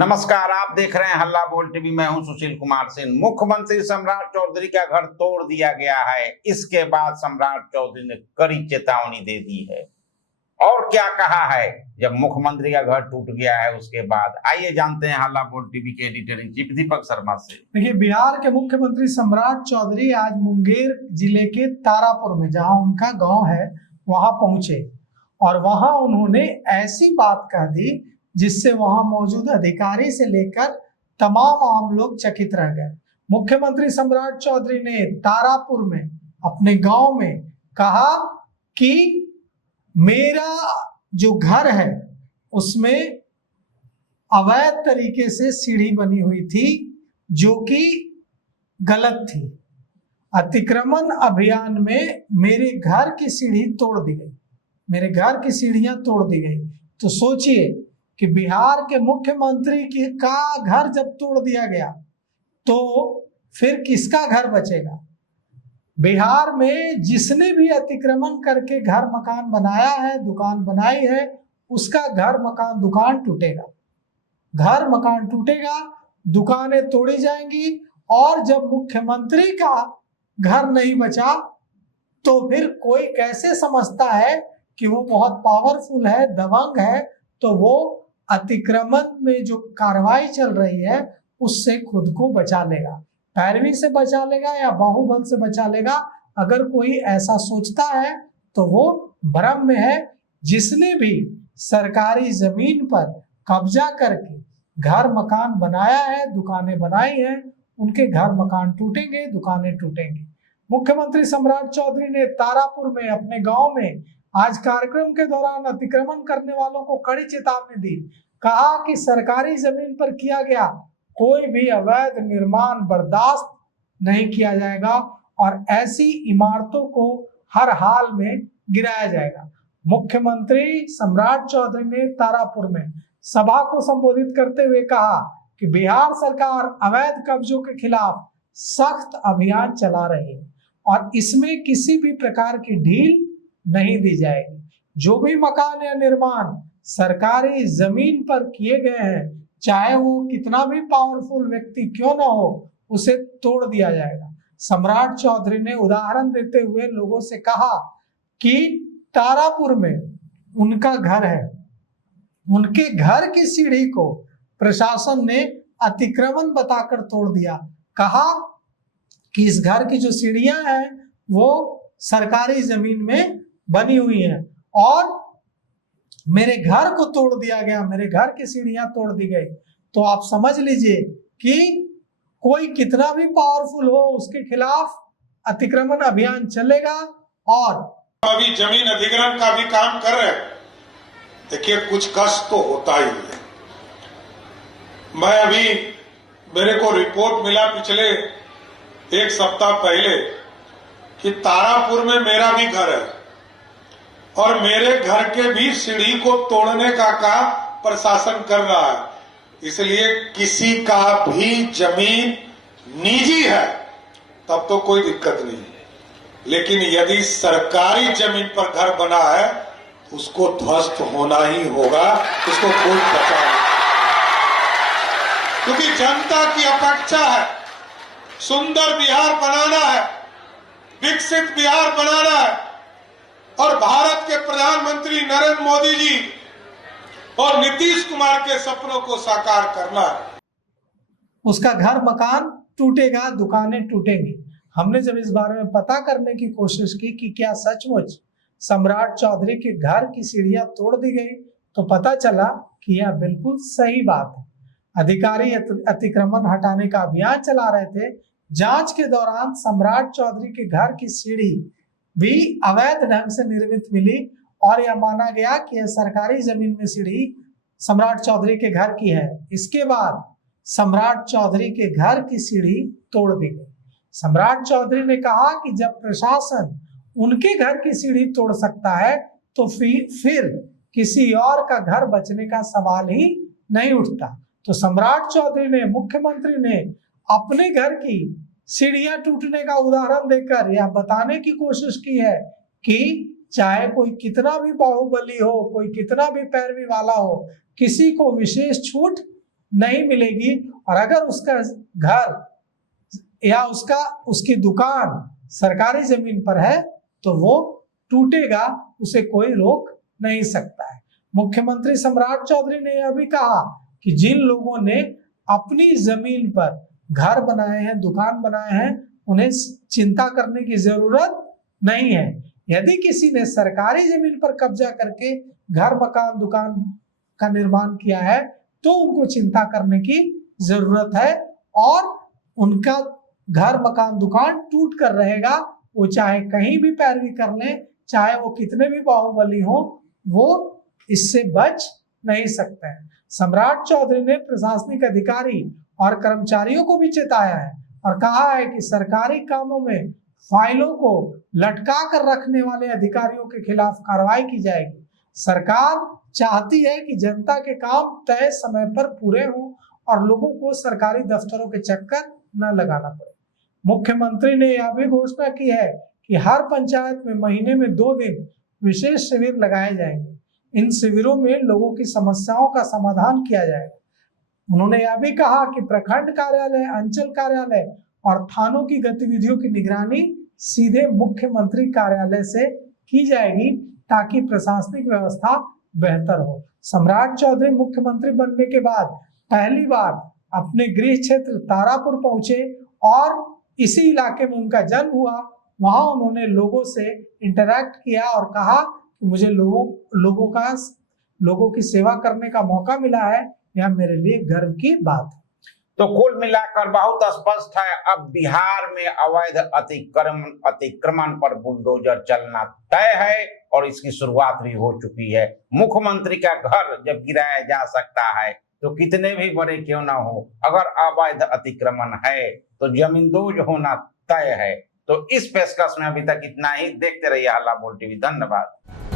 नमस्कार, आप देख रहे हैं हल्ला बोल टीवी। मैं हूं सुशील कुमार सिंह। मुख्यमंत्री सम्राट चौधरी का घर तोड़ दिया गया है। इसके बाद सम्राट चौधरी ने कड़ी चेतावनी दे दी है। और क्या कहा है जब मुख्यमंत्री का घर टूट गया है उसके बाद, आइए जानते हैं हल्ला बोल टीवी के editor in chief Deepak Sharma से। देखिए, बिहार के मुख्यमंत्री सम्राट चौधरी आज मुंगेर जिले के तारापुर में, जहां उनका गांव है, वहां पहुंचे और वहां उन्होंने ऐसी बात कह दी जिससे वहां मौजूद अधिकारी से लेकर तमाम आम लोग चकित रह गए। मुख्यमंत्री सम्राट चौधरी ने तारापुर में अपने गांव में कहा कि मेरा जो घर है उसमें अवैध तरीके से सीढ़ी बनी हुई थी जो कि गलत थी। अतिक्रमण अभियान में मेरे घर की सीढ़ी तोड़ दी गई, मेरे घर की सीढ़ियां तोड़ दी गई। तो सोचिए कि बिहार के मुख्यमंत्री का घर जब तोड़ दिया गया तो फिर किसका घर बचेगा। बिहार में जिसने भी अतिक्रमण करके घर मकान बनाया है, दुकान बनाई है, उसका घर मकान दुकान टूटेगा, घर मकान टूटेगा, दुकानें तोड़ी जाएंगी। और जब मुख्यमंत्री का घर नहीं बचा तो फिर कोई कैसे समझता है कि वो बहुत पावरफुल है, दबंग है, तो वो अतिक्रमण में जो कार्रवाई चल रही है उससे खुद को बचा लेगा, पैरवी से बचा लेगा या बाहुबल से बचा लेगा। अगर कोई ऐसा सोचता है तो वो भ्रम में है। जिसने भी सरकारी जमीन पर कब्जा करके घर मकान बनाया है, दुकानें बनाई है, उनके घर मकान टूटेंगे, दुकानें टूटेंगी। मुख्यमंत्री सम्राट चौधरी ने तारापुर में अपने गांव में आज कार्यक्रम के दौरान अतिक्रमण करने वालों को कड़ी चेतावनी दी। कहा कि सरकारी जमीन पर किया गया कोई भी अवैध निर्माण बर्दाश्त नहीं किया जाएगा और ऐसी इमारतों को हर हाल में गिराया जाएगा। मुख्यमंत्री सम्राट चौधरी ने तारापुर में सभा को संबोधित करते हुए कहा कि बिहार सरकार अवैध कब्जों के खिलाफ सख्त अभियान चला रही है और इसमें किसी भी प्रकार की ढील नहीं दी जाएगी। जो भी मकान या निर्माण सरकारी जमीन पर किए गए हैं, चाहे वो कितना भी पावरफुल व्यक्ति क्यों ना हो, उसे तोड़ दिया जाएगा। सम्राट चौधरी ने उदाहरण देते हुए लोगों से कहा कि तारापुर में उनका घर है, उनके घर की सीढ़ी को प्रशासन ने अतिक्रमण बताकर तोड़ दिया। कहा कि इस घर की जो सीढ़ियां हैं वो सरकारी जमीन में बनी हुई है और मेरे घर को तोड़ दिया गया, मेरे घर की सीढ़ियां तोड़ दी गई। तो आप समझ लीजिए कि कोई कितना भी पावरफुल हो, उसके खिलाफ अतिक्रमण अभियान चलेगा। और अभी जमीन अधिग्रहण का भी काम कर रहे हैं। देखिए, कुछ कष्ट तो होता ही है। मैं अभी मेरे को रिपोर्ट मिला पिछले एक सप्ताह पहले कि तारापुर में मेरा भी घर है और मेरे घर के भी सीढ़ी को तोड़ने का काम प्रशासन कर रहा है। इसलिए किसी का भी जमीन निजी है तब तो कोई दिक्कत नहीं है, लेकिन यदि सरकारी जमीन पर घर बना है उसको ध्वस्त होना ही होगा, उसको कोई बचा नहीं। क्योंकि जनता की अपेक्षा है, सुंदर बिहार बनाना है, विकसित बिहार बनाना है और भारत के प्रधानमंत्री नरेंद्र मोदी जी और नीतीश कुमार के सपनों को साकार करना है। उसका घर मकान टूटेगा, दुकानें टूटेंगी। हमने जब इस बारे में पता करने की कोशिश की कि क्या सचमुच सम्राट चौधरी के घर की सीढ़ियां तोड़ दी गई, तो पता चला कि यह बिल्कुल सही बात है। अधिकारी अतिक्रमण हटाने का अभियान चला रहे थे। जांच के दौरान सम्राट चौधरी के घर की सीढ़ी भी अवैध ढंग से निर्मित मिली और यह माना गया कि यह सरकारी जमीन में सीढ़ी सम्राट चौधरी के घर की है। इसके बाद सम्राट चौधरी के घर की सीढ़ी तोड़ दी गई। सम्राट चौधरी ने कहा कि जब प्रशासन उनके घर की सीढ़ी तोड़ सकता है तो फिर किसी और का घर बचने का सवाल ही नहीं उठता। तो सम्राट चौधरी ने, मुख्यमंत्री ने अपने घर की सीढ़ियां टूटने का उदाहरण देकर यह बताने की कोशिश की है कि चाहे कोई कितना भी बाहुबली हो, कोई कितना भी पैरवी वाला हो, किसी को विशेष छूट नहीं मिलेगी, और अगर उसका घर या उसकी दुकान सरकारी जमीन पर है तो वो टूटेगा, उसे कोई रोक नहीं सकता है। मुख्यमंत्री सम्राट चौधरी ने यह भी कहा कि जिन लोगों ने अपनी जमीन पर घर बनाए हैं, दुकान बनाए हैं, उन्हें चिंता करने की जरूरत नहीं है। यदि किसी ने सरकारी जमीन पर कब्जा करके घर, मकान, दुकान का निर्माण किया है तो उनको चिंता करने की जरूरत है, और उनका घर, मकान, दुकान टूट कर रहेगा। वो चाहे कहीं भी पैरवी कर ले, चाहे वो कितने भी बाहुबली हो, वो इससे बच नहीं सकते हैं। सम्राट चौधरी ने प्रशासनिक अधिकारी और कर्मचारियों को भी चेताया है और कहा है कि सरकारी कामों में फाइलों को लटका कर रखने वाले अधिकारियों के खिलाफ कार्रवाई की जाएगी। सरकार चाहती है कि जनता के काम तय समय पर पूरे हों और लोगों को सरकारी दफ्तरों के चक्कर न लगाना पड़े। मुख्यमंत्री ने यह भी घोषणा की है कि हर पंचायत में महीने में 2 दिन विशेष शिविर लगाए जाएंगे। इन शिविरों में लोगों की समस्याओं का समाधान किया जाएगा। उन्होंने यह भी कहा कि प्रखंड कार्यालय, अंचल कार्यालय और थानों की गतिविधियों की निगरानी सीधे मुख्यमंत्री कार्यालय से की जाएगी ताकि प्रशासनिक व्यवस्था बेहतर हो। सम्राट चौधरी मुख्यमंत्री बनने के बाद पहली बार अपने गृह क्षेत्र तारापुर पहुंचे और इसी इलाके में उनका जन्म हुआ। वहां उन्होंने लोगों से इंटरैक्ट किया और कहा कि मुझे लोगों की सेवा करने का मौका मिला है, यह मेरे लिए गर्व की बात है। तो कुल मिलाकर बहुत स्पष्ट है, अब बिहार में अवैध अतिक्रमण पर बुलडोजर चलना तय है और इसकी शुरुआत भी हो चुकी है। मुख्यमंत्री का घर जब गिराया जा सकता है तो कितने भी बड़े क्यों ना हो, अगर अवैध अतिक्रमण है तो जमींदोज होना तय है। तो इस पेशकश में अभी तक इतना ही। देखते रहिए हल्ला बोल टीवी। धन्यवाद।